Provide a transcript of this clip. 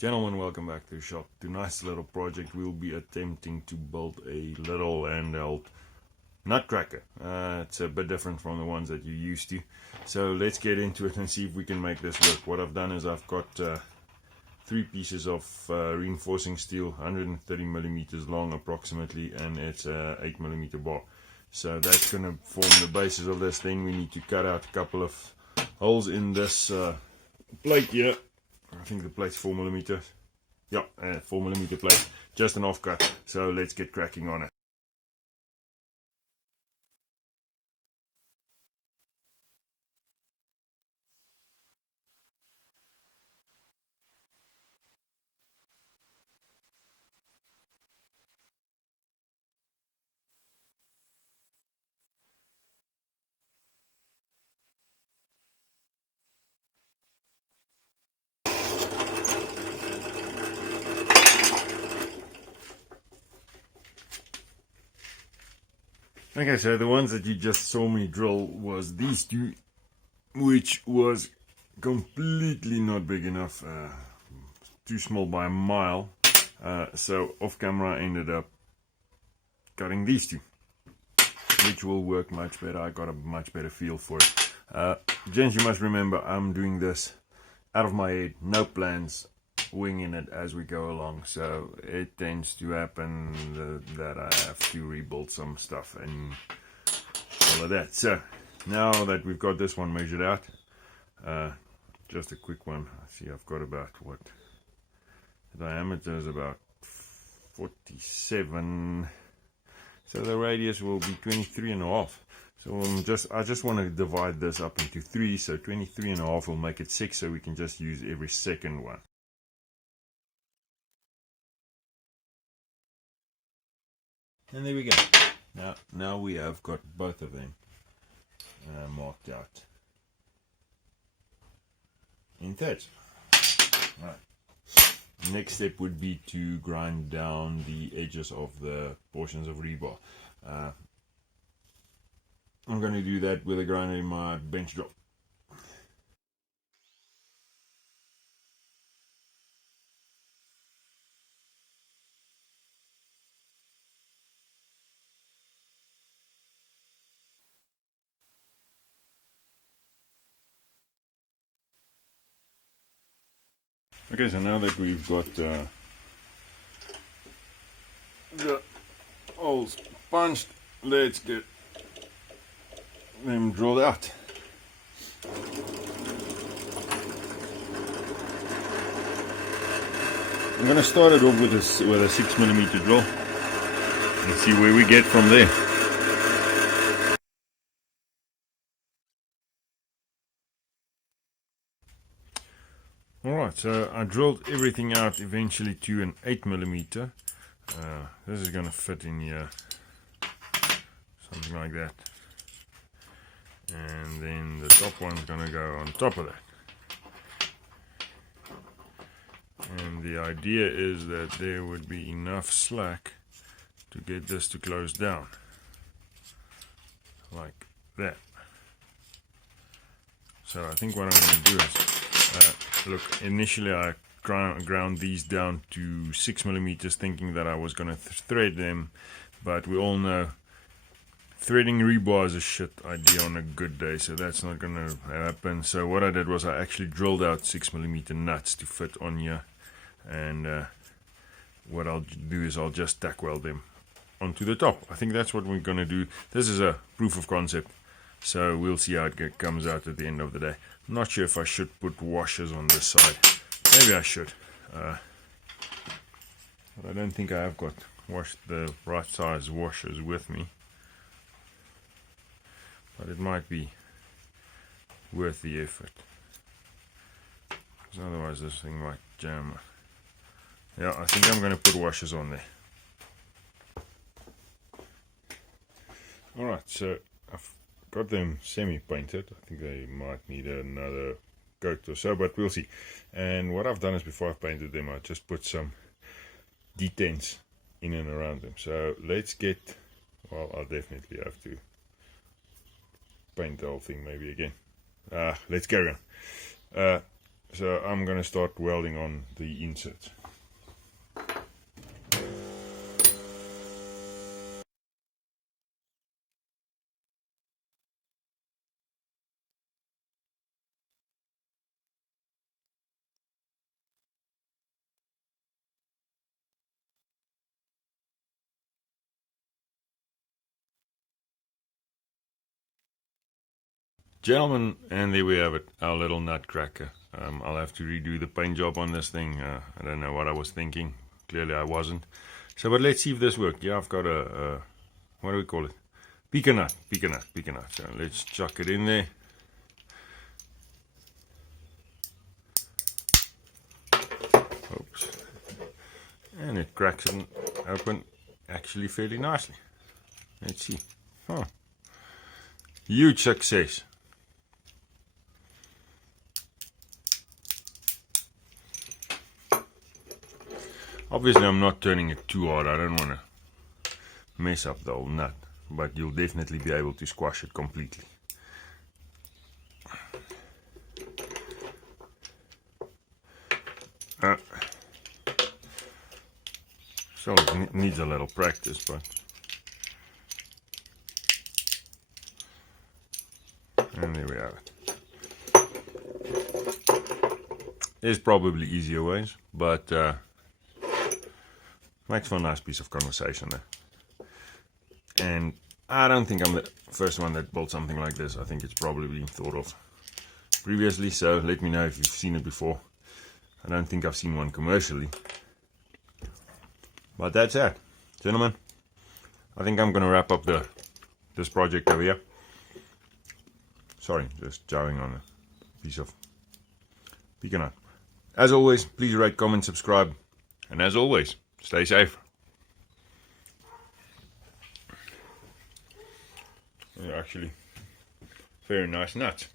Gentlemen, welcome back to the shop. Tonight's little project we'll be attempting to build a little handheld nutcracker. It's a bit different from the ones that you're used to. So let's get into it and see if we can make this work. What I've done is I've got 3 pieces of reinforcing steel, 130 millimeters long approximately, and it's a 8mm bar. So that's going to form the basis of this. Then we need to cut out a couple of holes in this plate here. I think the plate's 4mm. Yeah, 4mm plate, just an offcut. So let's get cracking on it. Okay, so the ones that you just saw me drill was these two, which was completely not big enough, too small by a mile. So off camera I ended up cutting these two, which will work much better. I got a much better feel for it. Gents, you must remember I'm doing this out of my head, no plans, winging it as we go along. So it tends to happen that I have to rebuild some stuff and all of that. So now that we've got this one measured out, just a quick one. I see I've got about, what, the diameter is about 47, so the radius will be 23.5. So I just want to divide this up into 3, so 23.5 will make it 6, so we can just use every second one. And there we go. Now we have got both of them marked out in thirds. Right. Next step would be to grind down the edges of the portions of rebar. I'm going to do that with a grinder in my bench drop. Okay, so now that we've got the holes punched, let's get them drilled out. I'm going to start it off with a 6mm drill and see where we get from there. Alright, so I drilled everything out eventually to an 8mm. This is going to fit in here, something like that. And then the top one's going to go on top of that. And the idea is that there would be enough slack to get this to close down, like that. So I think what I'm going to do is, look, initially I ground these down to 6mm thinking that I was going to thread them, but we all know threading rebar is a shit idea on a good day, so that's not going to happen. So what I did was I actually drilled out 6mm nuts to fit on here, and what I'll do is I'll just tack weld them onto the top. I think that's what we're going to do. This is a proof of concept, so we'll see how it comes out at the end of the day. I'm not sure if I should put washers on this side. Maybe I should, but I don't think I have got the right size washers with me, but it might be worth the effort, because otherwise this thing might jam. Yeah, I think I'm going to put washers on there. Alright, so I've got them semi-painted. I think they might need another coat or so, but we'll see. And what I've done is, before I've painted them, I just put some detents in and around them. So let's get, well, I'll definitely have to paint the whole thing maybe again. Let's carry on. So I'm gonna start welding on the insert. Gentlemen, and there we have it, our little nutcracker. I'll have to redo the paint job on this thing. I don't know what I was thinking. Clearly I wasn't. So, but let's see if this works. Yeah, I've got a what do we call it? Pecan nut. So let's chuck it in there. Oops. And it cracks it open actually fairly nicely. Let's see. Huh. Huge success. Obviously I'm not turning it too hard. I don't want to mess up the whole nut, but you'll definitely be able to squash it completely. So it needs a little practice, but and there we have it. There's probably easier ways, but makes for a nice piece of conversation there. And I don't think I'm the first one that built something like this. I think it's probably been thought of previously, so let me know if you've seen it before. I don't think I've seen one commercially. But that's it, gentlemen. I think I'm going to wrap up this project over here. Sorry, just jarring on a piece of pecan nut. As always, please rate, comment, subscribe, and as always, stay safe. They're actually very nice nuts.